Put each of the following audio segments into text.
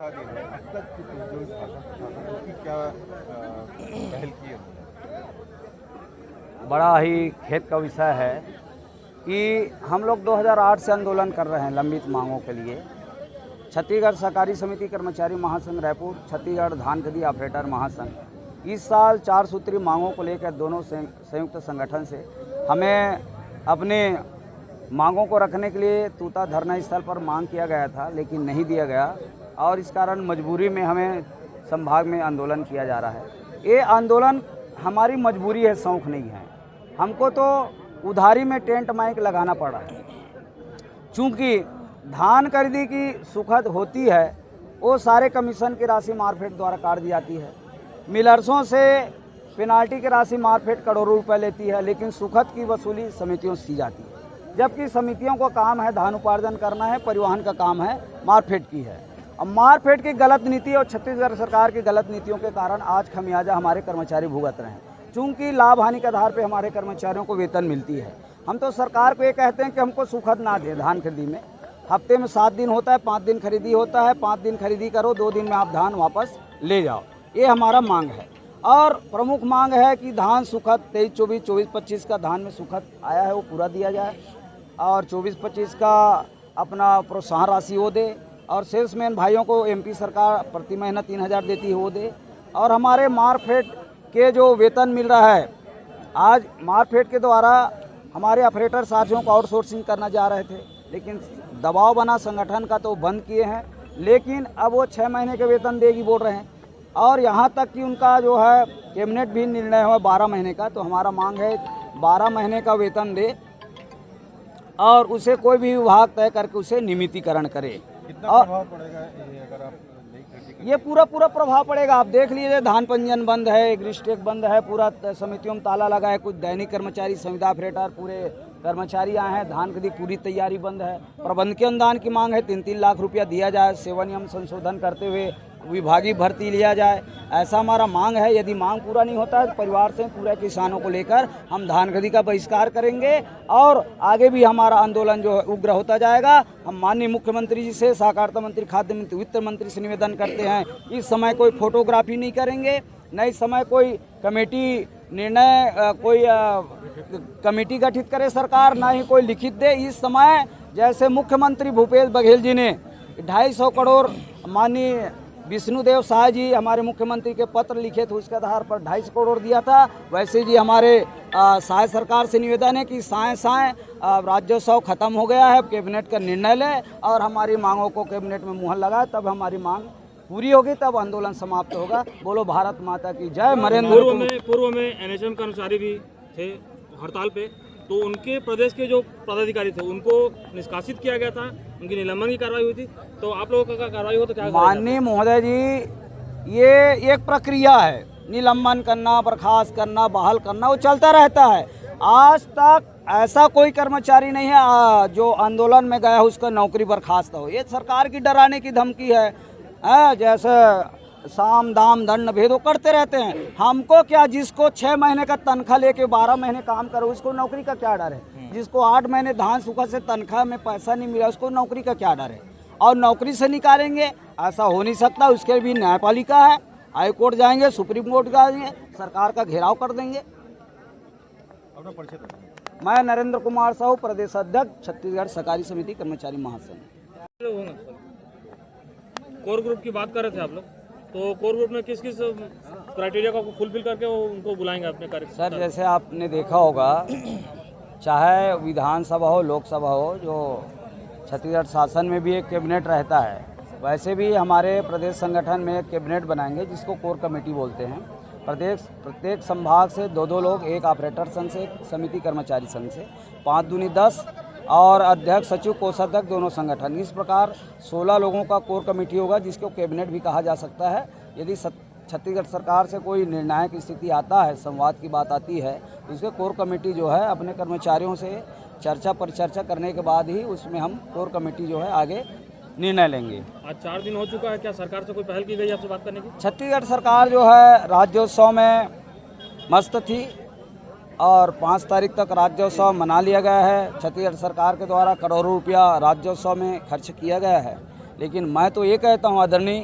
अब तक जो शासन उसकी क्या पहल की है? बड़ा ही खेद का विषय है कि हम लोग 2008 से आंदोलन कर रहे हैं लंबित मांगों के लिए। छत्तीसगढ़ सहकारी समिति कर्मचारी महासंघ रायपुर, छत्तीसगढ़ धान खरीदी ऑपरेटर महासंघ इस साल 4 सूत्री मांगों को लेकर दोनों संयुक्त संगठन से हमें अपने मांगों को रखने के लिए तूता धरना स्थल पर मांग किया गया था, लेकिन नहीं दिया गया और इस कारण मजबूरी में हमें संभाग में आंदोलन किया जा रहा है। ये आंदोलन हमारी मजबूरी है, शौक़ नहीं है। हमको तो उधारी में टेंट माइक लगाना पड़ा है, चूँकि धान खरीदी की सुखद होती है वो सारे कमीशन की राशि मार्केट द्वारा काट दी जाती है। मिलर्सों से पेनाल्टी की राशि मार्केट करोड़ों रुपए लेती है, लेकिन सुखद की वसूली समितियों से की जाती है, जबकि समितियों का काम है धान उपार्जन करना है, परिवहन का काम है मार्केट की है। अब मार्केट की गलत नीति और छत्तीसगढ़ सरकार की गलत नीतियों के कारण आज खमियाजा हमारे कर्मचारी भुगत रहे हैं। चूँकि लाभ हानि के आधार पर हमारे कर्मचारियों को वेतन मिलती है। हम तो सरकार को ये कहते हैं कि हमको सुखद ना दे धान खरीदी में। हफ्ते में 7 दिन होता है, 5 दिन खरीदी होता है, 5 दिन खरीदी करो, 2 दिन में आप धान वापस ले जाओ, ये हमारा मांग है। और प्रमुख मांग है कि धान सुखद 23-24, 24-25 का धान में सुखद आया है वो पूरा दिया जाए और 24-25 का अपना प्रोत्साहन राशि वो दे और सेल्समैन भाइयों को एमपी सरकार प्रति महीना 3000 देती है वो दे। और हमारे मार्केट के जो वेतन मिल रहा है, आज मार्केट के द्वारा हमारे ऑपरेटर साथियों को आउटसोर्सिंग करना जा रहे थे, लेकिन दबाव बना संगठन का तो बंद किए हैं, लेकिन अब वो 6 महीने के वेतन देगी बोल रहे हैं और यहाँ तक कि उनका जो है कैबिनेट भी निर्णय हुआ 12 महीने का। तो हमारा मांग है 12 महीने का वेतन दे और उसे कोई भी विभाग तय करके उसे नियमितीकरण करे। कितना प्रभाव पड़ेगा ये अगर आप नहीं खरीदी? ये पूरा प्रभाव पड़ेगा। आप देख लीजिए, धान पंजीयन बंद है, एग्रीस्टेक बंद है, पूरा समितियों में ताला लगा है। कुछ दैनिक कर्मचारी, संविदा ऑपरेटर, पूरे कर्मचारी आए हैं। धान की पूरी तैयारी बंद है। प्रबंधकीय अनुदान की मांग है 3-3 लाख रुपया दिया जाए, सेवा नियम संशोधन करते हुए विभागीय भर्ती लिया जाए, ऐसा हमारा मांग है। यदि मांग पूरा नहीं होता है तो परिवार से पूरे किसानों को लेकर हम धान खरीदी का बहिष्कार करेंगे और आगे भी हमारा आंदोलन जो है उग्र होता जाएगा। हम माननीय मुख्यमंत्री जी से, सहकारिता मंत्री, खाद्य मंत्री, वित्त मंत्री से निवेदन करते हैं, इस समय कोई फोटोग्राफी नहीं करेंगे, न इस समय कोई कमेटी निर्णय कोई कमेटी गठित करे सरकार, ना ही कोई लिखित दे। इस समय जैसे मुख्यमंत्री भूपेश बघेल जी ने 250 करोड़ माननीय विष्णुदेव साय जी हमारे मुख्यमंत्री के पत्र लिखे थे, उसके आधार पर 250 करोड़ दिया था, वैसे जी हमारे साय सरकार से निवेदन है कि साय राज्योत्सव खत्म हो गया है, कैबिनेट का निर्णय ले और हमारी मांगों को कैबिनेट में मुहर लगाए, तब हमारी मांग पूरी होगी, तब आंदोलन समाप्त होगा। बोलो भारत माता की जय। पूर्व में एनएचएम कर्मचारी भी थे हड़ताल पे, तो उनके प्रदेश के जो पदाधिकारी थे उनको निष्कासित किया गया था, उनकी निलंबन की कार्रवाई हुई थी। तो आप लोगों का कार्रवाई हो तो क्या? माननीय महोदय जी, ये एक प्रक्रिया है, निलंबन करना, बर्खास्त करना, बहाल करना, वो चलता रहता है। आज तक ऐसा कोई कर्मचारी नहीं है जो आंदोलन में गया उसका नौकरी बर्खास्त हो। ये सरकार की डराने की धमकी है। जैसे साम दाम दंड भेदो करते रहते हैं। हमको क्या, जिसको 6 महीने का तनख्वाह लेके 12 महीने काम करो उसको नौकरी का क्या डर है? जिसको 8 महीने धान सूखा से तनख्वाह में पैसा नहीं मिला उसको नौकरी का क्या डर है? और नौकरी से निकालेंगे, ऐसा हो नहीं सकता। उसके भी न्यायपालिका है, हाई कोर्ट जाएंगे, सुप्रीम कोर्ट जाएंगे, सरकार का घेराव कर देंगे। अपना परिचय बताइए। मैं नरेंद्र कुमार साहू, प्रदेश अध्यक्ष, छत्तीसगढ़ सहकारी समिति कर्मचारी महासंघ। कोर ग्रुप की बात कर रहे थे आप लोग, तो कोर ग्रुप में किस किस क्राइटेरिया को फुलफिल करके वो उनको बुलाएंगे अपने कार्य? सर, जैसे आपने देखा होगा, चाहे विधानसभा हो, लोकसभा हो, जो छत्तीसगढ़ शासन में भी एक कैबिनेट रहता है, वैसे भी हमारे प्रदेश संगठन में एक कैबिनेट बनाएंगे जिसको कोर कमेटी बोलते हैं। प्रत्येक संभाग से 2-2 लोग, एक ऑपरेटर संघ से, एक समिति कर्मचारी संघ से, 5 दूनी 10 और अध्यक्ष, सचिव, कोषाध्यक्ष दोनों संगठन। इस प्रकार 16 लोगों का कोर कमेटी होगा जिसको कैबिनेट भी कहा जा सकता है। यदि छत्तीसगढ़ सरकार से कोई निर्णायक स्थिति आता है, संवाद की बात आती है, तो उसके कोर कमेटी जो है अपने कर्मचारियों से चर्चा परिचर्चा करने के बाद ही उसमें हम कोर कमेटी जो है आगे निर्णय लेंगे। आज 4 दिन हो चुका है, क्या सरकार से कोई पहल की गई आपसे बात करने की? छत्तीसगढ़ सरकार जो है राज्योत्सव में मस्त थी और 5 तारीख तक राज्योत्सव मना लिया गया है। छत्तीसगढ़ सरकार के द्वारा करोड़ों रुपया राज्योत्सव में खर्च किया गया है, लेकिन मैं तो ये कहता हूँ आदरणीय,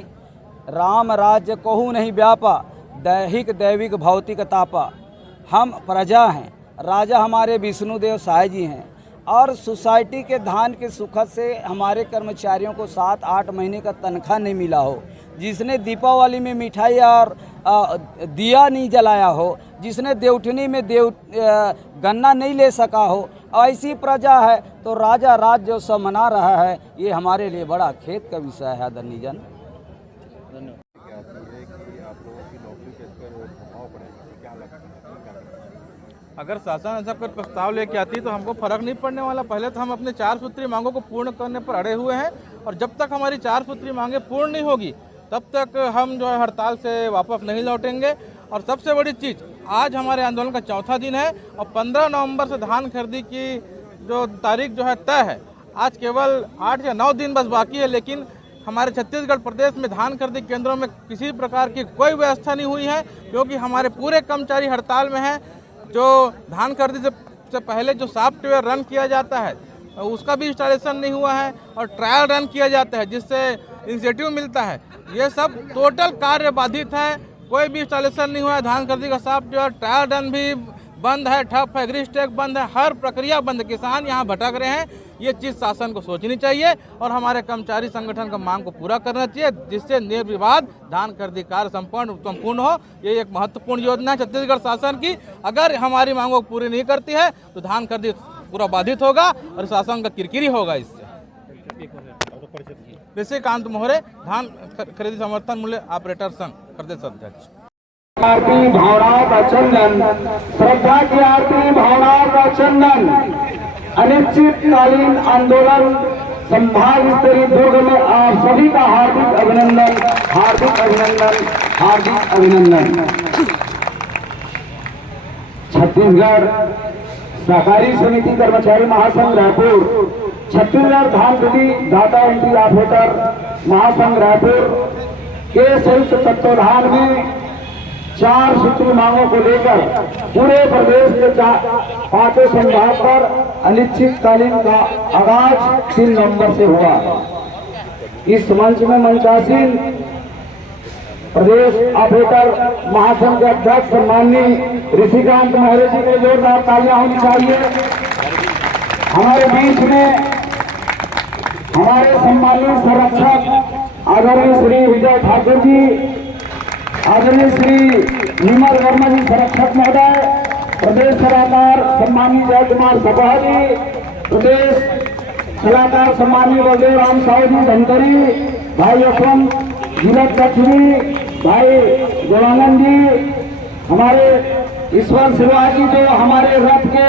राम राज्य कहूँ नहीं व्यापा, दैहिक दैविक भौतिक तापा। हम प्रजा हैं, राजा हमारे विष्णुदेव साय जी हैं, और सोसाइटी के धान के सुखद से हमारे कर्मचारियों को 7-8 महीने का तनख्वाह नहीं मिला हो, जिसने दीपावली में मिठाई और दिया नहीं जलाया हो, जिसने देवठनी में गन्ना नहीं ले सका हो, ऐसी प्रजा है तो राजा राज्य जो सब मना रहा है, ये हमारे लिए बड़ा खेद का विषय है आदरणीय जन। क्या आती है कि आप लोगों की नौकरी पे इस पर प्रभाव पड़ेगा, तो क्या लगता है, क्या लगता है? अगर शासन ऐसा कोई प्रस्ताव लेके आती तो हमको फर्क नहीं पड़ने वाला। पहले तो हम अपने 4 सूत्री मांगों को पूर्ण करने पर अड़े हुए हैं, और जब तक हमारी 4 सूत्री मांगे पूर्ण नहीं होगी तब तक हम जो है हड़ताल से वापस नहीं लौटेंगे। और सबसे बड़ी चीज़, आज हमारे आंदोलन का 4था दिन है और 15 नवंबर से धान खरीदी की जो तारीख जो है तय है। आज केवल 8 या 9 दिन बस बाकी है, लेकिन हमारे छत्तीसगढ़ प्रदेश में धान खरीदी केंद्रों में किसी प्रकार की कोई व्यवस्था नहीं हुई है, क्योंकि हमारे पूरे कर्मचारी हड़ताल में हैं। जो धान खरीदी से पहले जो सॉफ्टवेयर रन किया जाता है उसका भी इंस्टॉलेशन नहीं हुआ है, और ट्रायल रन किया जाता है जिससे इंसेंटिव मिलता है। ये सब टोटल कार्य बाधित है, कोई भी इंस्टॉलेशन नहीं हुआ है। धान खरीदी का सॉफ्टवेयर ट्रायल रन भी बंद है, ठप है, ग्रीस्टेक बंद है, हर प्रक्रिया बंद। किसान यहाँ भटक रहे हैं। ये चीज़ शासन को सोचनी चाहिए और हमारे कर्मचारी संगठन का मांग को पूरा करना चाहिए, जिससे निर्विवाद धान खरीदी कार्य संपूर्ण हो। ये एक महत्वपूर्ण योजना है छत्तीसगढ़ शासन की। अगर हमारी मांगों को पूरी नहीं करती है तो धान खरीदी पूरा बाधित होगा और शासन का किरकिरी होगा। इससे ऋषिकांत मोहरे, धान खरीदी समर्थन मूल्य ऑपरेटर संघ प्रदेश अध्यक्ष। आरती भावनाओं का चंदन, श्रद्धा की आरती भावनाओं का चंदन। अनिश्चितकालीन आंदोलन संभाग स्तरीय दुर्ग में आप सभी का हार्दिक अभिनंदन, हार्दिक अभिनंदन, हार्दिक अभिनंदन। छत्तीसगढ़ सहकारी समिति कर्मचारी महासंघ रायपुर, छत्तीसगढ़ धान खरीदी दाता एंट्री ऑपरेटर महासंघ रायपुर के संयुक्त तत्वाधान में 4 सूत्री मांगों को लेकर पूरे प्रदेश के 5 संभाग पर अनिश्चितकालीन का आगाज 3 नवंबर से हुआ। इस मंच में मंचासीन प्रदेश ऑपरेटर महासंघ के अध्यक्ष सम्माननीय ऋषिकांत मोहरे जी को जोरदार तालियां होनी चाहिए। हमारे बीच में हमारे सम्मानित संरक्षक आदरणीय श्री विजय ठाकुर जी, आदरणीय श्री निर्मल वर्मा जी संरक्षक महोदय, प्रदेश सलाहकार सम्मानीय जय कुमार सभा जी, प्रदेश सलाहकार सम्मानीय बलदेव राम साहू जी धनकरी, भाई यशवंत जीरत लक्ष्मी, भाई देवानंद जी, हमारे ईश्वर शिवा जी जो हमारे रथ के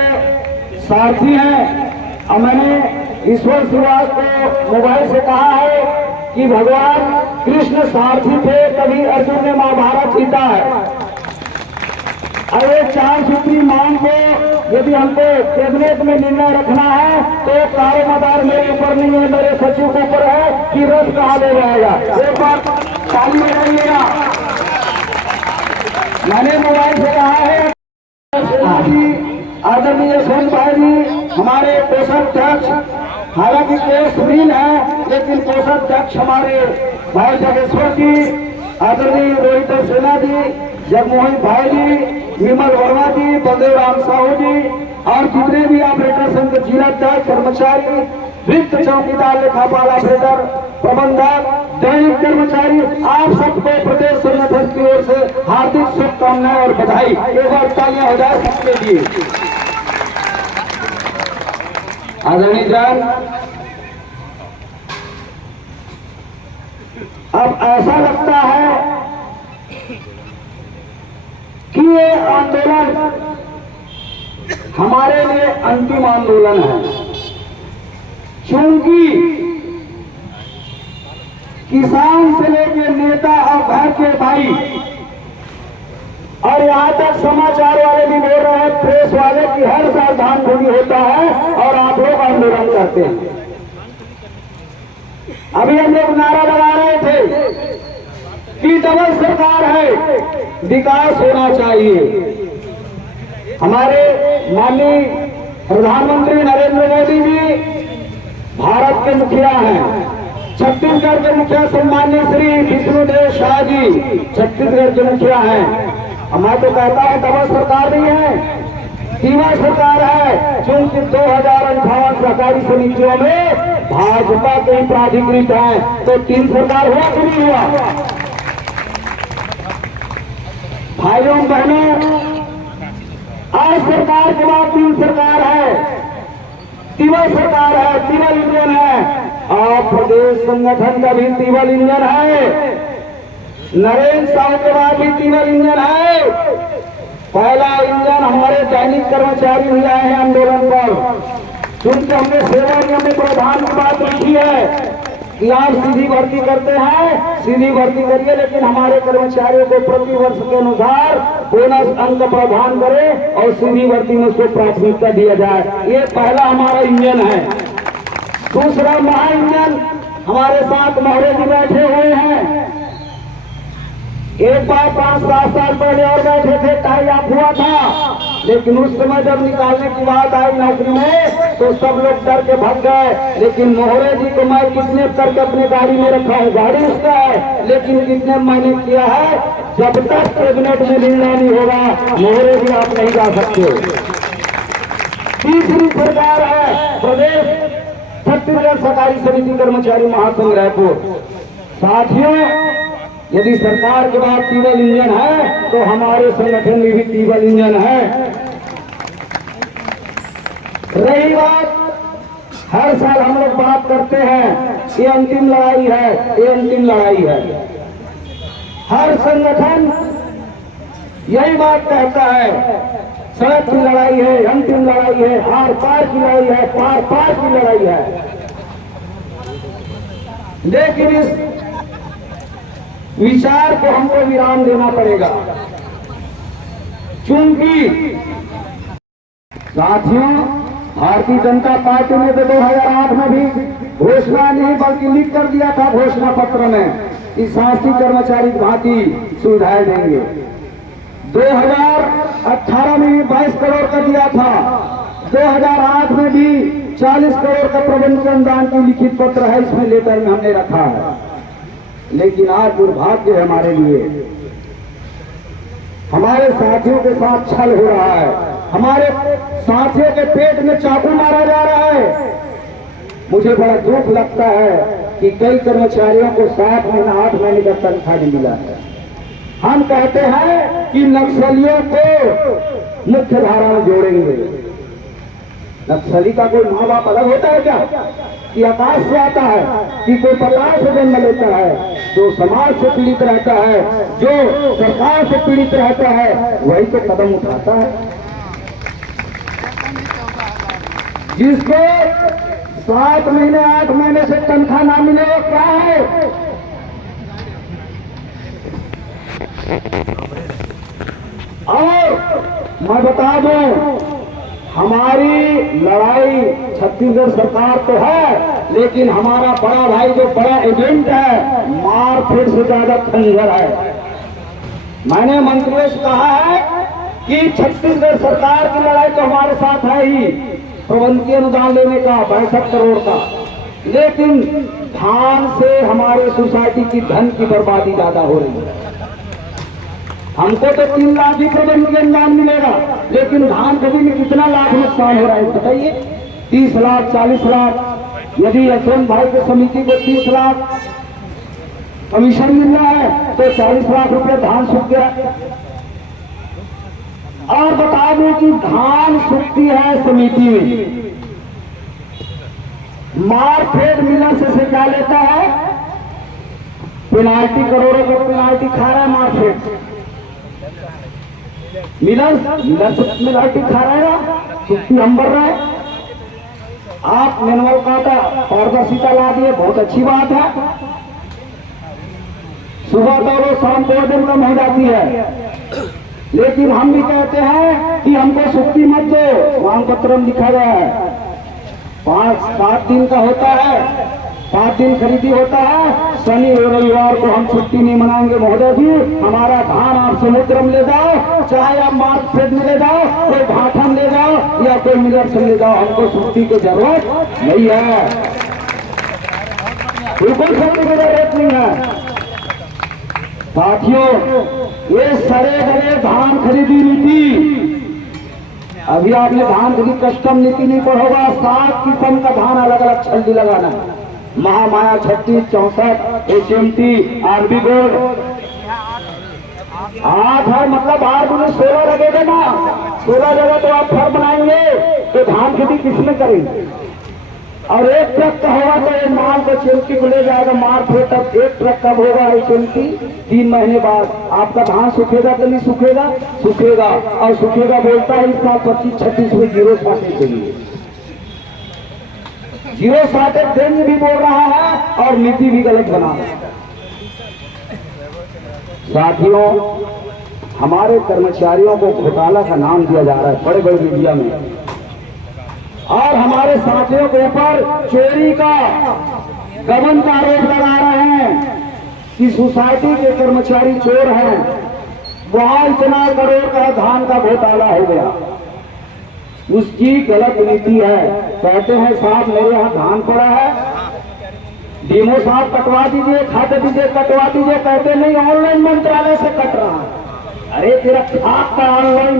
सारथी हैं। और मैंने ईश्वर श्रीवास को मोबाइल से कहा है कि भगवान कृष्ण सारथी थे, कभी अर्जुन ने महाभारत जीता है। और ये 4 सूत्री मांग को यदि हमको कैबिनेट में निर्णय रखना है तो कारोबार मेरे ऊपर नहीं है, मेरे सचिव के ऊपर है कि रद्द कहा ले जाएगा। एक बार ताली बजाइएगा। मैंने मोबाइल से कहा है आदरणीय यशवंत भाई जी हमारे कोषाध्यक्ष, हालांकि केस सुनील है लेकिन कोषाध्यक्ष हमारे भाई जगेश्वर जी, आदरणीय रोहित सेना जी, जगमोहन भाई जी, विमल वर्मा जी, बलदेव राम साहू जी और जितने भी ऑपरेटर संघ के जिलाध्यक्ष, कर्मचारी, वित्त चौकीदार, लेखापाल ऑपरेटर, प्रबंधक, दैनिक कर्मचारी, आप सबको प्रदेश संगठन की ओर से हार्दिक शुभकामनाएं और बधाई। एक बार तालियां हो जाए सबके लिए। आदरणीय जन, अब ऐसा लगता है कि ये आंदोलन हमारे लिए अंतिम आंदोलन है, क्योंकि किसान से लेकर नेता और घर के भाई और यहाँ तक समाचार वाले भी बोल रहे हैं, प्रेस वाले की हर साल धान खरीदी होता है और आप लोग आंदोलन करते हैं। अभी हम लोग नारा लगा रहे थे कि डबल सरकार है, विकास होना चाहिए। हमारे माननीय प्रधानमंत्री नरेंद्र मोदी जी भारत के मुखिया हैं छत्तीसगढ़ के मुखिया सम्मान्य श्री विष्णुदेव शाह जी छत्तीसगढ़ के मुखिया हैं। मैं तो कहता हूँ डबल सरकार नहीं है, तीवा सरकार है, क्योंकि 2058 सहकारी समितियों में भाजपा के प्राधिकृत है, तो 3 सरकार हुआ कि नहीं हुआ? भाइयों बहनों, आज सरकार के बाद 3 सरकार है, तीवा सरकार है, तीवल इंजन है, और प्रदेश संगठन का भी तीवल इंजन है। नरेंद्र साहू के बाद भी तीवल इंजन है। पहला इंजन हमारे दैनिक कर्मचारी भी आए हैं आंदोलन पर, क्योंकि हमने सेवा नियम में प्रावधान की बात लिखी है कि आप सीधी भर्ती करते हैं, सीधी भर्ती करिए, लेकिन हमारे कर्मचारियों को प्रति वर्ष के अनुसार बोनस अंक प्रावधान करें और सीधी भर्ती में उसको प्राथमिकता दिया जाए। ये पहला हमारा इंजन है। दूसरा महा इंजन हमारे साथ मौर्य जी बैठे हुए हैं। एक बार 5-7 साल पहले और बैठे थे, टाई ऑफ हुआ था, लेकिन उस समय जब निकालने की बात आई नौकरी में तो सब लोग डर के भाग गए। लेकिन मोहरे जी को मैं कितने करके अपने गाड़ी में रखा हूँ, गाड़ी उसका है, लेकिन कितने महीने किया है, जब तक कैबिनेट में निर्णय नहीं होगा मोहरे जी आप नहीं जा सकते। तीसरी सरकार है प्रदेश छत्तीसगढ़ सहकारी समिति कर्मचारी महासंघ रायपुर। साथियों, यदि सरकार के बाद तीवल इंजन है तो हमारे संगठन में भी तीवल इंजन है। रही बात, हर साल हम लोग बात करते हैं ये अंतिम लड़ाई है, ये अंतिम लड़ाई है। हर संगठन यही बात कहता है, सड़क की लड़ाई है, अंतिम लड़ाई है, आर पार की लड़ाई है, पार पार की लड़ाई है। लेकिन इस विचार को हमको विराम देना पड़ेगा, क्योंकि साथियों भारतीय जनता पार्टी ने तो 2008 में भी घोषणा नहीं बल्कि लिख कर दिया था घोषणा पत्र में कि शासकीय कर्मचारी भांति सुविधाएं देंगे। 2018 में 22 करोड़ का दिया था, 2008 में भी 40 करोड़ का प्रबंध अनुदान की लिखित पत्र है, इसमें लेटर में हमने रखा है। लेकिन आज दुर्भाग्य है हमारे लिए, हमारे साथियों के साथ छल हो रहा है, हमारे साथियों के पेट में चाकू मारा जा रहा है। मुझे बड़ा दुख लगता है कि कई कर्मचारियों को 7 महीना 8 महीने का तनख्वाह नहीं मिला है। हम कहते हैं कि नक्सलियों को मुख्य धारा में जोड़ेंगे। नक्सली का कोई माँ बाप अलग होता है क्या कि आकाश से आता है, कि कोई परिवार से जन्म लेता है? जो समाज से पीड़ित रहता है, जो सरकार से पीड़ित रहता है, वही तो कदम उठाता है। जिसको 7 महीने 8 महीने से तनख्वाह ना मिले वो क्या है? और मैं बता दूं, हमारी लड़ाई छत्तीसगढ़ सरकार तो है, लेकिन हमारा बड़ा भाई जो बड़ा एजेंट है मारपीट से ज्यादा खंजर है। मैंने मंत्रियों से कहा है कि छत्तीसगढ़ सरकार की लड़ाई तो हमारे साथ है ही, प्रबंधकीय अनुदान लेने का 62 करोड़ का, लेकिन धान से हमारे सोसाइटी की धन की बर्बादी ज्यादा हो रही है। हमको तो 3 लाख ही प्रबंधकीय अनुदान मिलेगा, लेकिन धान कभी में कितना लाख नुकसान हो रहा है बताइए? 30 लाख 40 लाख। यदि यशवंत भाई की समिति को 30 लाख कमीशन मिल रहा है तो 40 लाख रुपए धान सूख गया। और बता दूं कि धान सूखती है समिति में, मारफेड मिलर से क्या लेता है? पेनाल्टी, करोड़ों का पेनाल्टी खा रहा है मारफेड। मिलावटी खा रहा है, सुक्ति हम भर रहा है। आप मैनुअल काटा पारदर्शिता ला दिए, बहुत अच्छी बात है। सुबह दौड़ो शाम को दिन कम हो जाती है, लेकिन हम भी कहते हैं कि हमको सुक्ति मत दो। मांग पत्र में लिखा गया है 5-7 दिन का होता है, 7 दिन खरीदी होता है। शनि और रविवार को हम छुट्टी नहीं मनाएंगे महोदय जी। हमारा धान आप समुद्र में ले जाओ, चाहे आप मार्केट में ले जाओ, कोई भाठा में ले जाओ या कोई मिलर से ले जाओ, हमको छुट्टी की जरूरत नहीं है। बिल्कुल सोचने की जरूरत नहीं है साथियों। ये सड़े गले धान खरीदी नीति, अभी आपने धान खरीदी कस्टम नीति नहीं पढ़ा, 7 किस्म का धान अलग अलग छल्दी लगाना है, महामाया 36, 64, HMT, RB गोल्ड 8 है, मतलब 8 में 16 लगेगा ना, 16 जगह तो आप फर बनाएंगे तो धान खेती किसमें करेंगे। और एक ट्रक का होगा तो ये माल को चिमकी को ले जाएगा मार फिर, तब एक ट्रक कब होगा चिमकी 3 महीने बाद। आपका धान सूखेगा कि नहीं सूखेगा? सूखेगा, और सूखेगा बोलता है इस साल 25-26 में 0 शॉर्टेज देंगे, 0 शॉर्टेज देंगे भी बोल रहा है और नीति भी गलत बना रहा है। साथियों, हमारे कर्मचारियों को घोटाला का नाम दिया जा रहा है बड़े बड़े मीडिया में, और हमारे साथियों के ऊपर चोरी का गबन का आरोप लगा रहे हैं कि सोसाइटी के कर्मचारी चोर हैं, वहां इतना करोड़ का धान का घोटाला हो गया, उसकी गलत नीति है। कहते हैं साहब मेरे यहाँ धान पड़ा है, डीमो साहब कटवा दीजिए, खाते दीजिए, कटवा दीजिए, कहते नहीं ऑनलाइन मंत्रालय से कट रहा है। अरे तेरा खाक का ऑनलाइन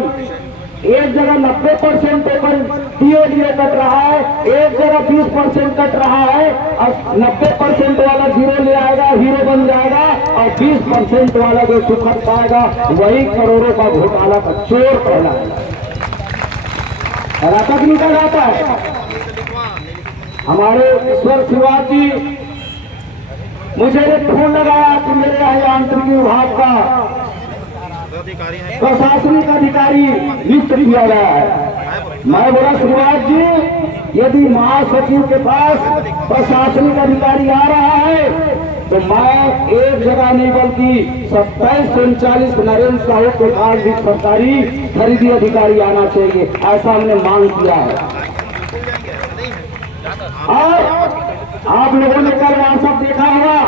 एक जगह 90% पेपर दिए कट रहा है, एक जगह 20% कट रहा है, और 90% वाला 0 ले आएगा, हीरो बन जाएगा, और 20% वाला जो सुखद पाएगा वही करोड़ों का घोटाला का चोर कहलाएगा। तक निकल जाता है। हमारे ईश्वर श्रीवास जी मुझे एक फोन लगाया कि मेरे यहाँ यांत्रिकी विभाग का प्रशासनिक अधिकारी नियुक्त किया गया है। मैं बोला श्रीवास जी, यदि महासचिव के पास प्रशासनिक अधिकारी आ रहा है तो मैं एक जगह नहीं बल्कि 27 से 39 नरेंद्र साहू के पास भी सरकारी खरीदी अधिकारी आना चाहिए, ऐसा हमने मांग किया है। और आप लोगों ने कल व्हाट्सएप देखा होगा,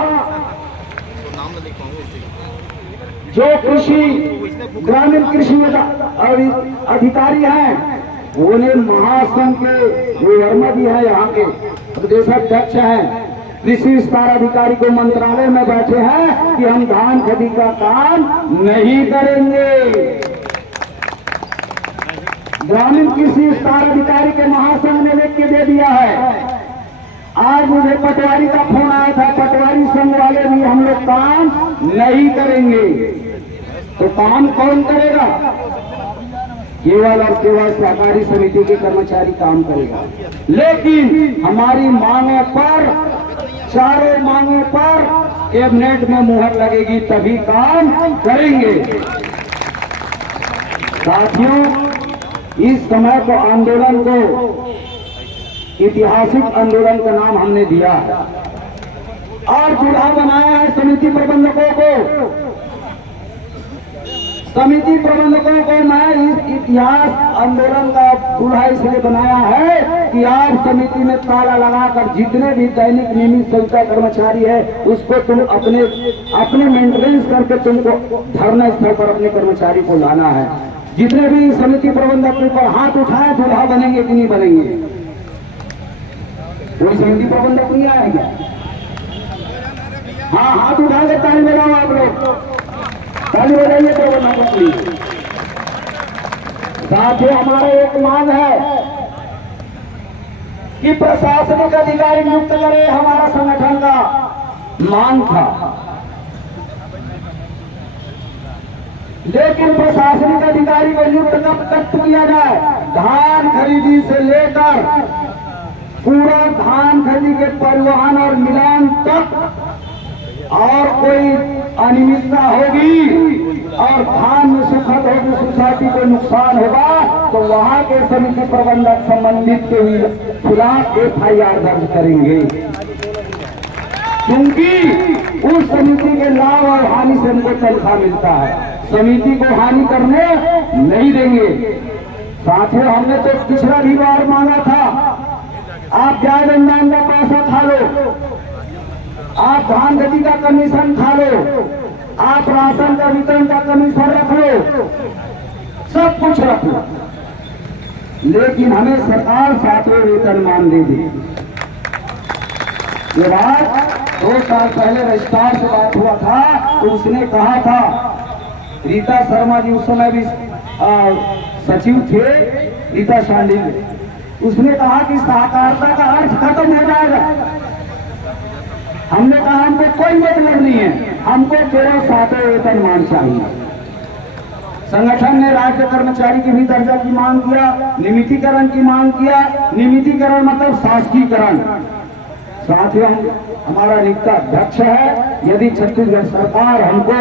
जो कृषि ग्रामीण कृषि अधिकारी हैं, उन्हें महासंघ के जो वर्मा भी है यहाँ के प्रदेशाध्यक्ष हैं, कृषि विस्तार अधिकारी को मंत्रालय में बैठे हैं कि हम धान खरीदी का काम नहीं करेंगे। ग्रामीण कृषि विस्तार अधिकारी के महासंघ ने लिख के दे दिया है। आज मुझे पटवारी का फोन आया था, पटवारी संघ वाले भी हम लोग काम नहीं करेंगे। तो काम कौन करेगा? केवल और केवल सहकारी समिति के कर्मचारी काम करेगा। लेकिन हमारी मांगों पर, चारों मांगों पर कैबिनेट में मुहर लगेगी तभी काम करेंगे। साथियों, इस समय को आंदोलन को ऐतिहासिक आंदोलन का नाम हमने दिया है और चूल्हा बनाया है समिति प्रबंधकों को। समिति प्रबंधकों को मैं इस इतिहास आंदोलन का चूल्हा इसलिए बनाया है कि आप समिति में ताला लगाकर जितने भी दैनिक नियमित संस्था कर्मचारी है उसको तुम अपने मेंटेनेंस करके तुमको धरना स्थल पर अपने कर्मचारी को लाना है। जितने भी समिति प्रबंधक के ऊपर हाथ उठाए चूल्हा बनेंगे कि नहीं बनेंगे? कोई समिति प्रबंधक नहीं आएगा। हाँ, हाथ उठाकर ताली बजाओ आप लोग, ताली बजाइए प्रबंधक प्लीज। साथ ही हमारा एक मांग है कि प्रशासनिक अधिकारी नियुक्त करे, हमारा संगठन का मांग था। लेकिन प्रशासनिक अधिकारी को नियुक्त कब तक किया जाए? धान खरीदी से लेकर पूरा धान खरीदी के परिवहन और मिलान तक, और कोई अनियमितता होगी और धान में सुखद होगी, सोसाइटी को नुकसान होगा तो वहां के समिति प्रबंधक संबंधित के खिलाफ FIR दर्ज करेंगे, क्योंकि उस समिति के लाभ और हानि से हमको तनख्वाह मिलता है। समिति को हानि करने नहीं देंगे। साथियों, हमने तो पिछला भी बार मांगा था, आप जायज अनुदान का पैसा खा लो, आप धान खरीदी का कमीशन खा लो, आप राशन का वितरण का कमीशन रख लो, सब कुछ रख लो, लेकिन हमें सरकार 7वें वेतनमान दे दी। ये बात 2 साल पहले रजिस्ट्रार से बात हुआ था तो उसने कहा था, रीता शर्मा जी उस समय भी सचिव थे, रीता शांडिल, उसने कहा कि सहकारिता का अर्थ खत्म हो जाएगा। हमने कहा हमको कोई मतलब नहीं है, हमको केवल 7वें वेतनमान चाहिए। संगठन ने राज्य कर्मचारी की भी दर्जा की मांग किया, नियमितीकरण की मांग किया। नियमितीकरण मतलब शासकीकरण। साथियों, हमारा नियुक्त अध्यक्ष है, यदि छत्तीसगढ़ सरकार हमको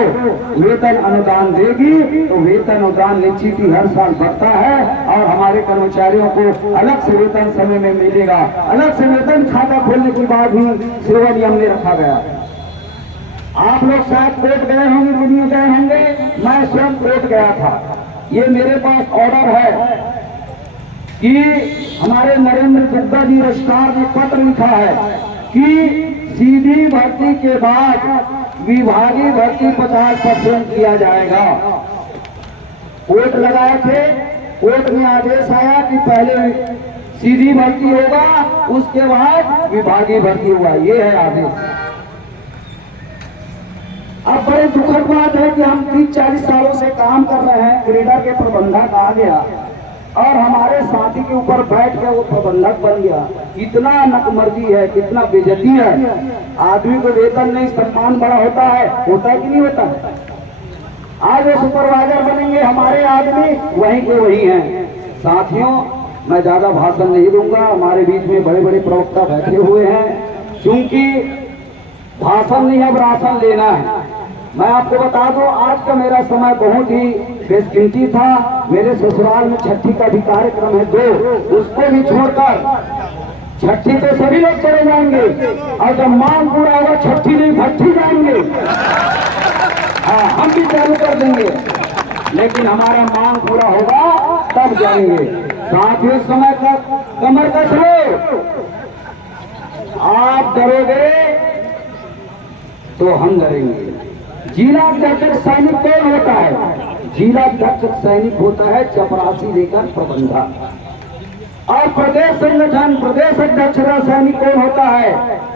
वेतन अनुदान देगी तो वेतन अनुदान निश्चित ही हर साल बढ़ता है और हमारे कर्मचारियों को अलग से वेतन समय में मिलेगा। अलग से वेतन खाता खोलने के बाद ही सेवा नियम में रखा गया। आप लोग शायद कोर्ट गए होंगे, दिल्ली गए होंगे, मैं स्वयं कोर्ट गया था। ये मेरे पास ऑर्डर है कि हमारे नरेंद्र गुप्ता जी रजिस्ट्रार ने पत्र लिखा है कि सीधी भर्ती के बाद विभागीय भर्ती 50% किया जाएगा। कोर्ट लगाए थे, कोर्ट में आदेश आया कि पहले सीधी भर्ती होगा, उसके बाद विभागीय भर्ती हुआ। ये है आदेश। अब बड़े दुखद बात है कि हम 30-40 सालों से काम कर रहे हैं, ग्रेडर के प्रबंधक आ गया और हमारे साथी के ऊपर बैठ के वो प्रबंधक बन गया। इतना नकमर्दी है, कितना बेइज्जती है। आदमी को वेतन नहीं, सम्मान बड़ा होता है कि नहीं होता है? आज वो सुपरवाइजर बनेंगे, हमारे आदमी वहीं के वही हैं। साथियों, मैं ज्यादा भाषण नहीं दूंगा, हमारे बीच में बड़े बड़े प्रवक्ता बैठे हुए हैं। क्योंकि भाषण नहीं, अब राशन लेना है। मैं आपको बता दूं, आज का मेरा समय बहुत ही बेशकीमती था। मेरे ससुराल में छठी का भी कार्यक्रम है 2, उसको भी छोड़कर छठी तो सभी लोग चले जाएंगे और जब मांग पूरा होगा छठी नहीं भट्ठी जाएंगे। हाँ, हम भी चालू कर देंगे, लेकिन हमारा मांग पूरा होगा तब जाएंगे। साथ ही समय तक कमर कस लो। आप डरोगे तो हम डरेंगे। जिला अध्यक्ष सैनिक कौन होता है? जिला अध्यक्ष सैनिक होता है चपरासी लेकर प्रबंधक। और प्रदेश संगठन प्रदेश अध्यक्ष का सैनिक कौन होता है?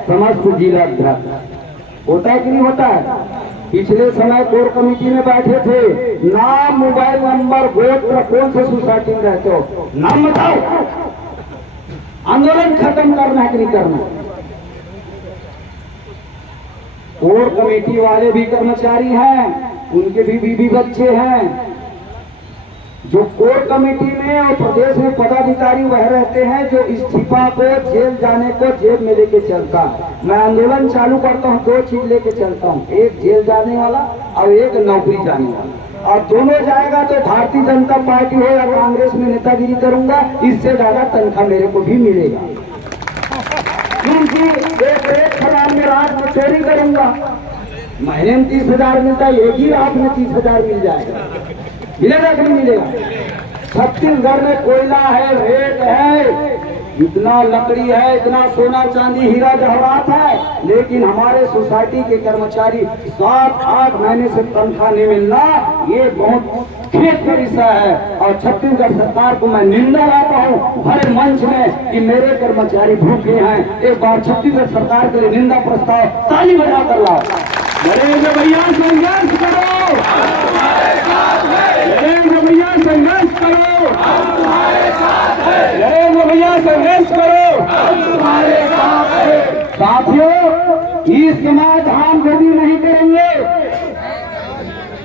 समस्त जिला अध्यक्ष। होता है कि नहीं होता है? पिछले समय कोर कमेटी में बैठे थे, नाम, मोबाइल नंबर, गोत्र, कौन से सोसाइटी में रहते हो, नाम बताओ। आंदोलन खत्म करना है कि नहीं करना? कोर कमेटी वाले भी कर्मचारी हैं, उनके भी बीवी बच्चे हैं। जो कोर कमेटी में और प्रदेश में पदाधिकारी वह रहते हैं जो इस्तीफा को, जेल जाने को जेब में लेके चलता है। मैं आंदोलन चालू करता हूँ, 2 चीज लेके चलता हूँ, एक जेल जाने वाला और एक नौकरी जाने वाला। और दोनों जाएगा तो भारतीय जनता पार्टी हो या कांग्रेस में नेतागिरी करूंगा, इससे ज्यादा तनख्वाह मेरे को भी मिलेगा। क्योंकि एक खदान में रात में चोरी करूंगा, महीने में 30,000 मिलता है, एक ही रात में 30,000 मिल जाएगा। मिलेगा कि नहीं मिलेगा? छत्तीसगढ़ में कोयला है, रेत है, इतना लकड़ी है, इतना सोना चांदी हीरा जवाहरात है, लेकिन हमारे सोसाइटी के कर्मचारी 7-8 महीने से तनख्वाह नहीं मिलना, ये बहुत खेत का विषय है। और छत्तीसगढ़ सरकार को मैं निंदा लाता हूँ भरे मंच में कि मेरे कर्मचारी भूखे हैं। एक बार छत्तीसगढ़ सरकार के लिए निंदा प्रस्ताव ताली बजा कर लाओ। नरेंद्र भैया संघर्ष करो, नरेंद्र भैया संघर्ष करो, नरेंद्र भैया संघर्ष करो। साथियों, इस समय धाम गति नहीं करेंगे।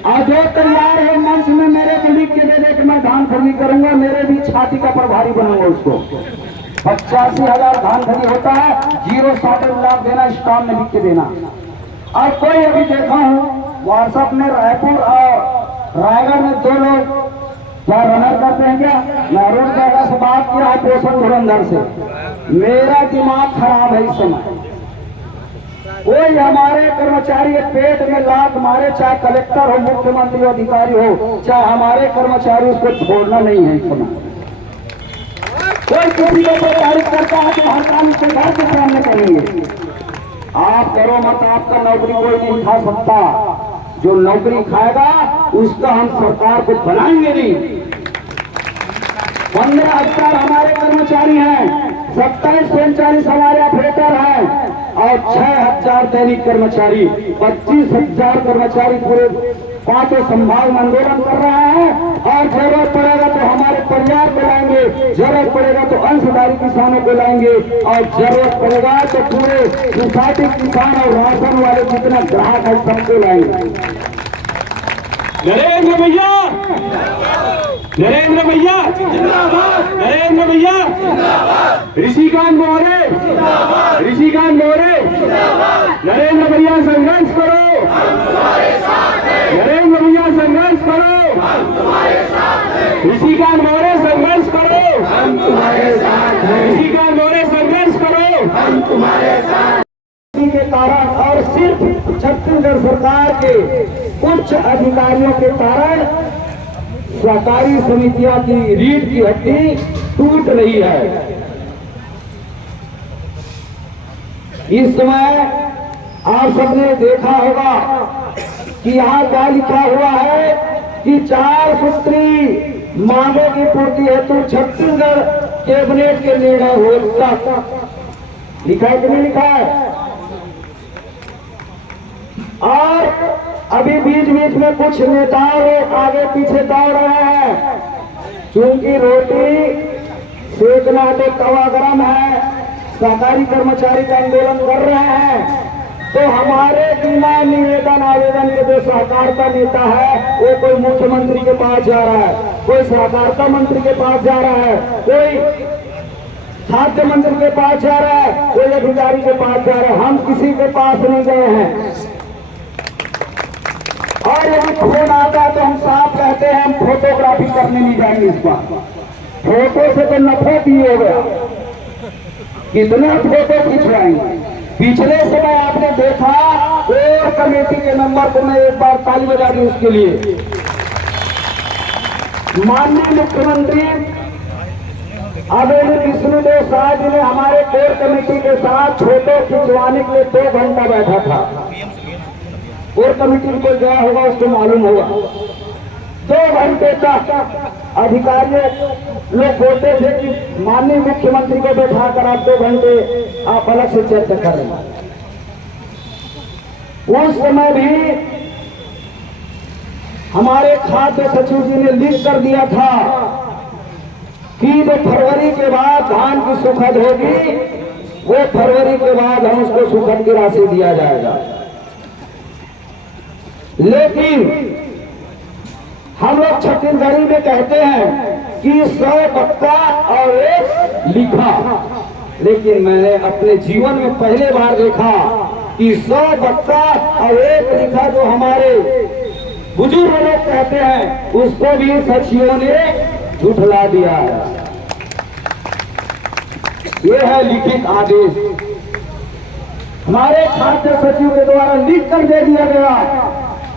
और जो तैयार है मंच में मेरे को लिख के दे दे कि मैं धान खरीदी करूंगा, मेरे भी छाती का प्रभारी बनूंगा। उसको 85,000 धान खरीदी होता है, 0 शार्टेज लाभ देना, स्टाफ में लिख के देना। और कोई अभी देखा हूँ व्हाट्सएप में रायपुर और रायगढ़ में 2 लोग क्या रनर करते हैं क्या, नहरुण जगह से बात किया है पोषण धुरंधर से। मेरा दिमाग खराब है इस समय। कोई हमारे कर्मचारी के पेट में लात मारे, चाहे कलेक्टर हो, मुख्यमंत्री हो, अधिकारी हो, चाहे हमारे कर्मचारी, उसको छोड़ना नहीं है इस समय। कोई किसी को प्रताड़ित करता है तो हड़ताल से घर के सामने करेंगे। आप करो मत, आपका नौकरी कोई नहीं खा सकता। जो नौकरी खाएगा उसका हम सरकार को बनाएंगे नहीं। 15,000 हमारे कर्मचारी हैं, 27-39 हमारे ऑपरेटर हैं, और 6,000 दैनिक कर्मचारी, 25,000 कर्मचारी पूरे 5 संभाग में आंदोलन कर रहे हैं। और जरूरत पड़ेगा तो हमारे परिवार को लाएंगे, जरूरत पड़ेगा तो अंशधारी किसानों को लाएंगे, और जरूरत पड़ेगा तो पूरे सोसाइटी किसान और राशन वाले जितना ग्राहक है सबको लाएंगे। नरेंद्र भैया, नरेंद्र भैया जिंदाबाद, नरेंद्र भैया जिंदाबाद, ऋषिकांत मौर्य जिंदाबाद, ऋषिकांत मौर्य जिंदाबाद, नरेंद्र भैया संघर्ष करो, हम तुम्हारे साथ हैं, नरेंद्र भैया संघर्ष करो, हम तुम्हारे साथ हैं, ऋषिकांत मौर्य संघर्ष करो, हम तुम्हारे साथ हैं, ऋषिकांत मौर्य संघर्ष करो, हम तुम्हारे साथ के कारण और सिर्फ छत्तीसगढ़ सरकार के उच्च अधिकारियों के कारण सहकारी समितियों की रीढ़ की हड्डी टूट रही है। इस समय आप सबने देखा होगा कि यहाँ क्या लिखा हुआ है कि 4 सूत्री मांगों की पूर्ति हेतु छत्तीसगढ़ कैबिनेट के निर्णय होगा। लिखा है कि नहीं लिखा है? और अभी बीच बीच में कुछ नेताओं आगे पीछे दौड़ रहे हैं, क्योंकि रोटी सेकना तो तवा गरम है, सरकारी कर्मचारी का आंदोलन कर रहे हैं। तो हमारे बिना निवेदन आवेदन के जो सहकारिता नेता है वो कोई मुख्यमंत्री के पास जा रहा है, कोई सहकारिता मंत्री के पास जा रहा है, कोई खाद्य मंत्री के पास जा रहा है, कोई अधिकारी के पास जा रहा है। हम किसी के पास नहीं गए हैं। और यदि फोन आता है तो हम साफ कहते हैं हम फोटोग्राफी करने नहीं जाएंगे। इस बार फोटो से तो नफरत ही हो गया, कितना फोटो खिंचवाएंगे। पिछले समय आपने देखा कोर कमेटी के मेंबर को मैं एक बार ताली बजा दी उसके लिए। माननीय मुख्यमंत्री आदरणीय विष्णुदेव साय जी ने हमारे कोर कमेटी के साथ फोटो खिंचवाने के लिए 2 घंटा बैठा था। कोर कमेटी को गया होगा उसको मालूम होगा। 2 घंटे तक अधिकारी लोग बोलते थे कि माननीय मुख्यमंत्री को बैठाकर आप 2 घंटे आप अलग से चर्चा कर रहे हैं। उस समय भी हमारे खाद्य सचिव जी ने लिख कर दिया था कि जो फरवरी के बाद धान की सुखद होगी वो फरवरी के बाद हम उसको सुखद की राशि दिया जाएगा। लेकिन हम लोग छत्तीसगढ़ी में कहते हैं कि 100 बक्का और 1 लिखा, लेकिन मैंने अपने जीवन में पहले बार देखा कि 100 बक्का और 1 लिखा जो हमारे बुजुर्ग लोग कहते हैं उसको भी सचिवों ने झुठला दिया है। ये है लिखित आदेश हमारे खाद्य सचिव के द्वारा लिख कर दे दिया गया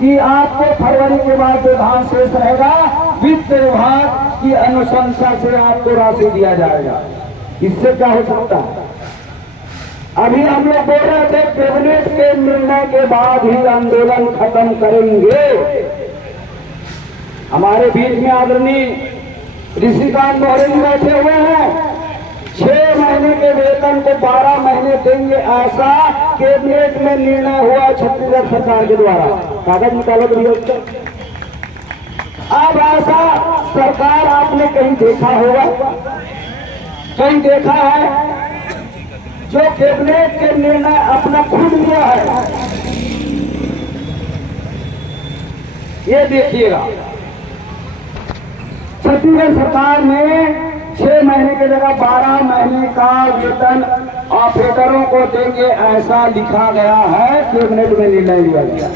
कि आपको फरवरी के बाद जो धान शेष रहेगा वित्त विभाग की अनुशंसा से आपको राशि दिया जाएगा। इससे क्या हो सकता है? अभी हम लोग बोल रहे थे कैबिनेट के निर्णय के बाद ही आंदोलन खत्म करेंगे। हमारे बीच में आदरणीय ऋषिकांत मौर्य जी बैठे हुए हैं। 6 महीने के वेतन को 12 महीने देंगे, ऐसा कैबिनेट में निर्णय हुआ छत्तीसगढ़ सरकार के द्वारा। कागज निकालो भैया उसका। अब ऐसा सरकार आपने कहीं देखा होगा, कहीं देखा है जो कैबिनेट के निर्णय अपना खुद लिया है? ये देखिएगा, छत्तीसगढ़ सरकार ने 6 महीने की जगह 12 महीने का वेतन ऑपरेटरों को देंगे, ऐसा लिखा गया है। कैबिनेट में निर्णय लिया गया,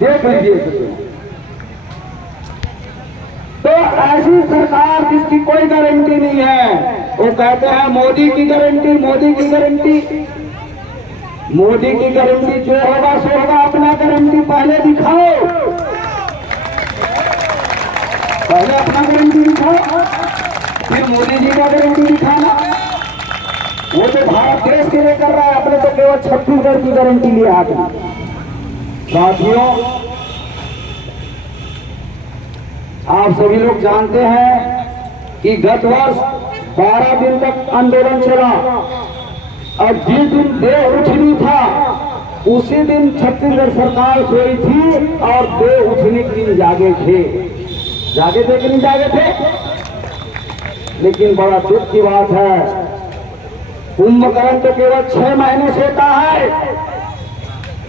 देख लीजिए। तो ऐसी सरकार जिसकी कोई गारंटी नहीं है, वो कहते हैं मोदी की गारंटी, मोदी की गारंटी। मोदी की गारंटी जो होगा सो होगा, अपना गारंटी पहले दिखाओ, पहले अपना गारंटी दिखाओ, फिर मोदी जी का गारंटी दिखाना। वो तो भारत देश के लिए कर रहा है, अपने तो केवल छत्तीसगढ़ की गारंटी लिया हाथ में। साथियों, आप सभी लोग जानते हैं कि गत वर्ष 12 दिन तक आंदोलन चला। और जिस दिन देव उठनी था उसी दिन छत्तीसगढ़ सरकार सोई थी और देव उठनी के दिन जागे थे कि नहीं जागे थे। लेकिन बड़ा दुख की बात है, कुंभकर्ण तो केवल 6 महीने से होता है,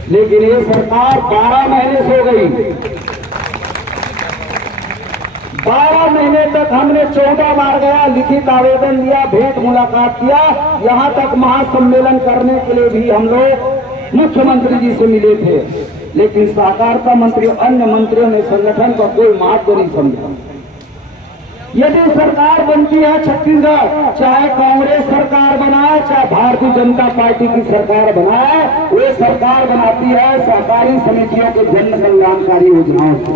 लेकिन ये सरकार 12 महीने से हो गई। 12 महीने तक हमने 14 बार गया, लिखित आवेदन दिया, भेंट मुलाकात किया, यहाँ तक महासम्मेलन करने के लिए भी हम लोग मुख्यमंत्री जी से मिले थे, लेकिन सहकारिता मंत्री अन्य मंत्रियों ने संगठन का कोई महत्व नहीं समझा। यदि सरकार बनती है छत्तीसगढ़, चाहे कांग्रेस सरकार बनाए चाहे भारतीय जनता पार्टी की सरकार बनाए, वो सरकार बनाती है सहकारी समितियों के जन कल्याणकारी योजनाओं से।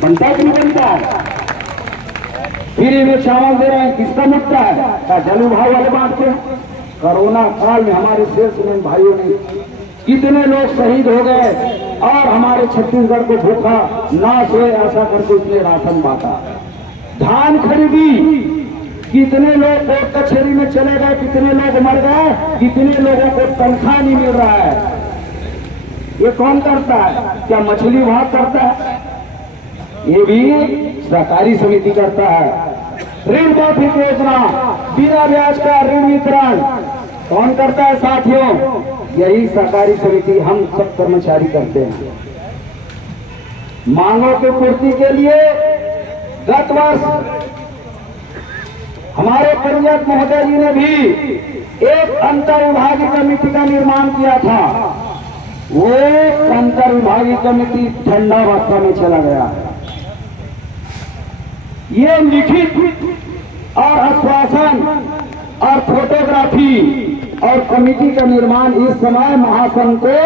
बनता है कि नहीं बनता है? फ्री में चावल दे रहे हैं, किसका मुद्दा है? क्या जल विभाग वाले बांटते हैं? कोरोना काल में हमारे सेल्समैन भाइयों ने कितने लोग शहीद हो गए और हमारे छत्तीसगढ़ को भूखा नाश हुए ऐसा करके उसने राशन बांटा। धान खरीदी, कितने लोग कोर्ट कचहरी में चले गए, कितने लोग मर गए, कितने लोगों को तनख्वाह नहीं मिल रहा है। ये कौन करता है? क्या मछली विभाग करता है? ये भी सहकारी समिति करता है। ऋण माफी योजना, बिना ब्याज का ऋण वितरण कौन करता है साथियों? यही सहकारी समिति हम सब कर्मचारी करते हैं। मांगों की पूर्ति के लिए गत वर्ष हमारे पंचायत महोदय जी ने भी एक अंतर विभागीय कमेटी का निर्माण किया था। वो अंतर विभागीय कमेटी ठंडावस्था में चला गया। ये लिखित और आश्वासन और फोटोग्राफी और कमेटी का निर्माण इस समय महासंघ को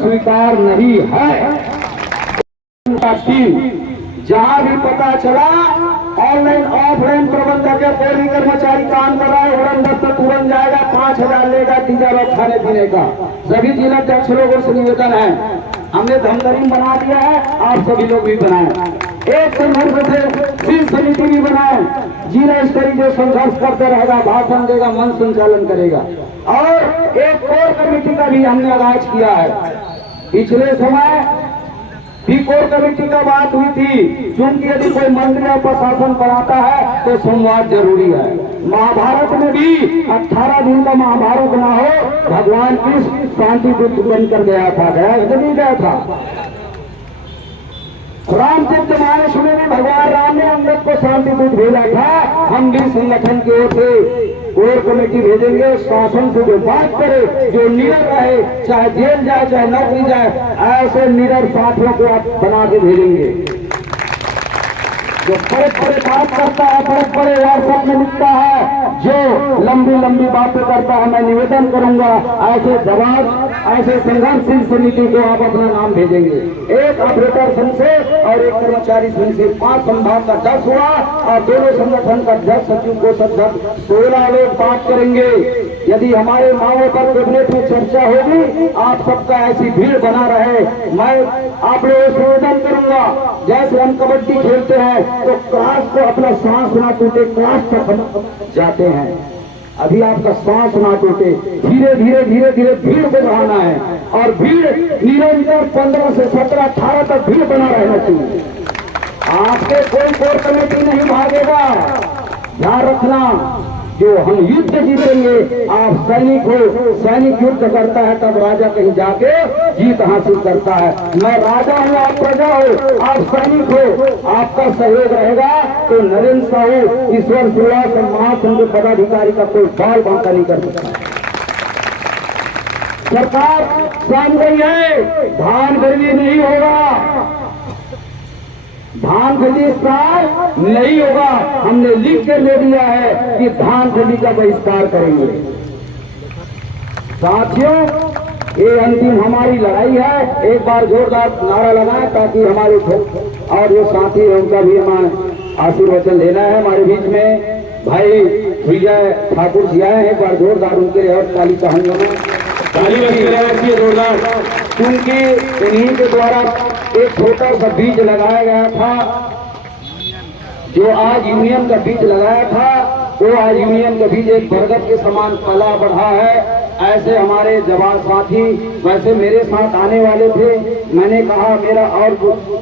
स्वीकार नहीं है। जहां भी पता चला ऑनलाइन ऑफलाइन प्रबंधक या कोई भी कर्मचारी काम कर रहा है, उड़न दस्ता तुरंत जाएगा, 5000 लेगा डीजल और खाने पीने का। सभी जिला अध्यक्ष लोगों से निवेदन है, हमने धमदरी बना दिया है, आप सभी लोग भी बनाए। एक संघर्ष से समिति भी बनाए, जिला स्तरीय जो संघर्ष करते रहेगा, भाषण देगा, मन संचालन करेगा। और एक कोर कमेटी का भी हमने आगाज किया है। पिछले समय भी कोर कमेटी का बात हुई थी, क्योंकि यदि कोई मंत्री या प्रशासन बनाता है तो संवाद जरूरी है। महाभारत में भी 18 दिन का महाभारत ना हो, भगवान कृष्ण शांति दूत बनकर गया था, नहीं गया था? रामचरित मानस में भी भगवान राम ने अंगद को शांति दूत भेजा था। हम भी संगठन की ओर से कोर कमेटी भेजेंगे, शासन से जो बात करे, जो निडर रहे, चाहे जेल जाए चाहे नौकरी जाए, ऐसे निडर साथियों को आप बना के भेजेंगे। जो बड़े बड़े बात करता है, बड़े बड़े व्हाट्सएप में लिखता है, जो लंबी लंबी बातें करता है, मैं निवेदन करूंगा ऐसे जवाब, ऐसे संघर्षशील समिति को आप अपना नाम भेजेंगे। एक ऑपरेटर संघ से और एक कर्मचारी संघ से 5 संभाग का 10 हुआ और दोनों संगठन का 10 सचिव को 16 लोग बात करेंगे। यदि हमारे मांगों पर कैबिनेट में चर्चा होगी, आप सबका ऐसी भीड़ बना रहे। मैं आप लोगों से निवेदन करूंगा, जैसे हम कबड्डी खेलते हैं तो क्लास को अपना सांस ना टूटे, क्लास तक हम जाते हैं। अभी आपका सांस ना टूटे, धीरे धीरे धीरे धीरे भीड़ को बढ़ाना है और भीड़ निरंतर 15 से 17, 18 तक भीड़ बना रहना चाहिए। आपके कोई कोर कमेटी नहीं भागेगा, ध्यान रखना। जो हम युद्ध जीतेंगे, आप सैनिक हो, सैनिक युद्ध करता है तब राजा कहीं जाके जीत हासिल करता है। मैं राजा हूँ, आप प्रजा हो, आप सैनिक हो, आपका सहयोग रहेगा तो नरेंद्र साहू, ईश्वर श्रीवास और महासंघ के पदाधिकारी का कोई बाल बांका नहीं कर सकता। सरकार मान गई है, धान खरीदी नहीं होगा, धान खरीदी साल नहीं होगा। हमने लिख के ले दिया है कि धान खरीदी का बहिष्कार करेंगे। साथियों, ये अंतिम हमारी लड़ाई है। एक बार जोरदार नारा लगाएं ताकि हमारे और जो साथी हैं उनका भी हमें आशीर्वचन लेना है। हमारे बीच में भाई विजय ठाकुर जी आए हैं, एक बार जोरदार उनके लिए और ताली चाहेंगे में ताली जोरदार, क्योंकि उन्हीं के द्वारा एक छोटा सा बीज लगाया गया था। जो आज यूनियन का बीज लगाया था, वो आज यूनियन का बीज एक बरगद के समान फला बढ़ा है। ऐसे हमारे जवान साथी वैसे मेरे साथ आने वाले थे। मैंने कहा मेरा और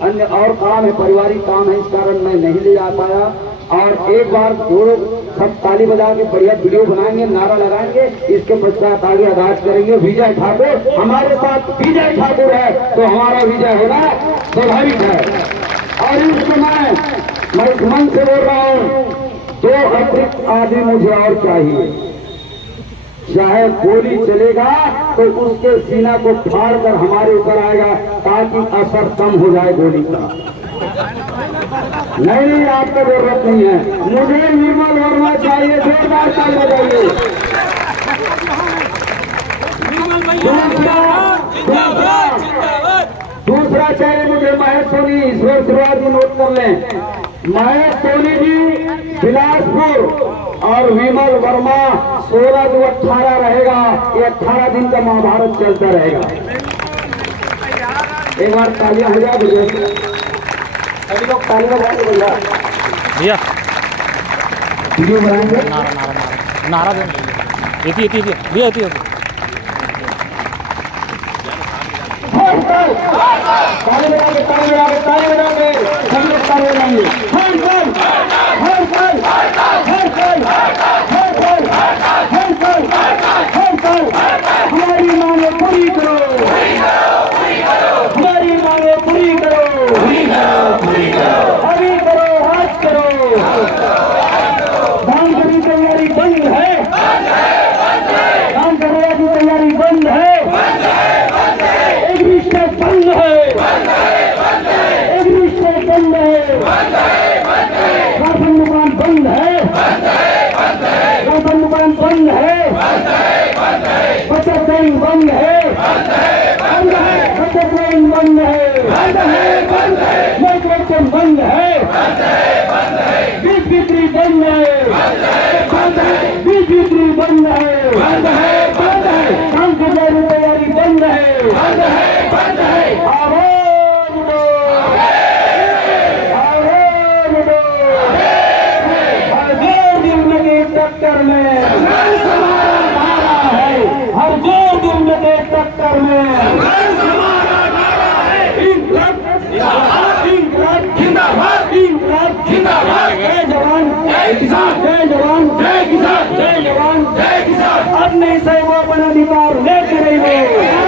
अन्य और काम है, पारिवारिक काम है, इस कारण मैं नहीं ले आ पाया। और एक बार जोड़ो सब ताली बजा के बढ़िया वीडियो बनाएंगे, नारा लगाएंगे, इसके पश्चात आगे आगाज करेंगे। विजय ठाकुर हमारे साथ, विजय ठाकुर है तो हमारा विजय होना स्वाभाविक है। और इस समय मैं इस मन से बोल रहा हूँ, 2 अतिरिक्त आदमी मुझे और चाहिए। चाहे गोली चलेगा तो उसके सीना को फाड़ कर हमारे ऊपर आएगा ताकि असर कम हो जाए गोली का। नहीं, आपको जरूरत नहीं है, मुझे निर्मल वर्मा चाहिए। जोरदार ताली बजाइए। दूसरा चाहिए मुझे महेश सोनी। ईश्वर शुरुआती नोट कर लें, महेश सोनी जी बिलासपुर और विमल वर्मा 16 से 18 रहेगा। ये 18 दिन का महाभारत चलता रहेगा। एक बार तालियां हो जाए, सभी लोग तालियां बजाएंगे भैया। वीडियो बनाएंगे, नारा भैया ताली बजाएंगे, सब लोग ताली बजाएंगे। हमारी मांगे पूरी करो, हमारी मांगे पूरी करो, अभी करो, आज करो। धान की तैयारी बंद है, धान करने की तैयारी बंद है, एक रिश्ते बंद है, एक रिश्ते बंद है, राशन दुकान बंद है, राशन दुकान बंद है, बचत बैंक बंद है, बचत बैंक बंद है, माइक्रोवेव बंद है, बीज बिक्री बंद है, बीज बिक्री बंद है, काम की तैयारी बंद है। आवाज दो, आवाज दो। हर जोर दिन लगे टक्कर में, हर जोर दिन लगे टक्कर में। जय जवान, जय किसान, जय जवान, जय किसान, जय जवान, जय किसान। अब नहीं सही वो अपना अधिकार लेते रहिए।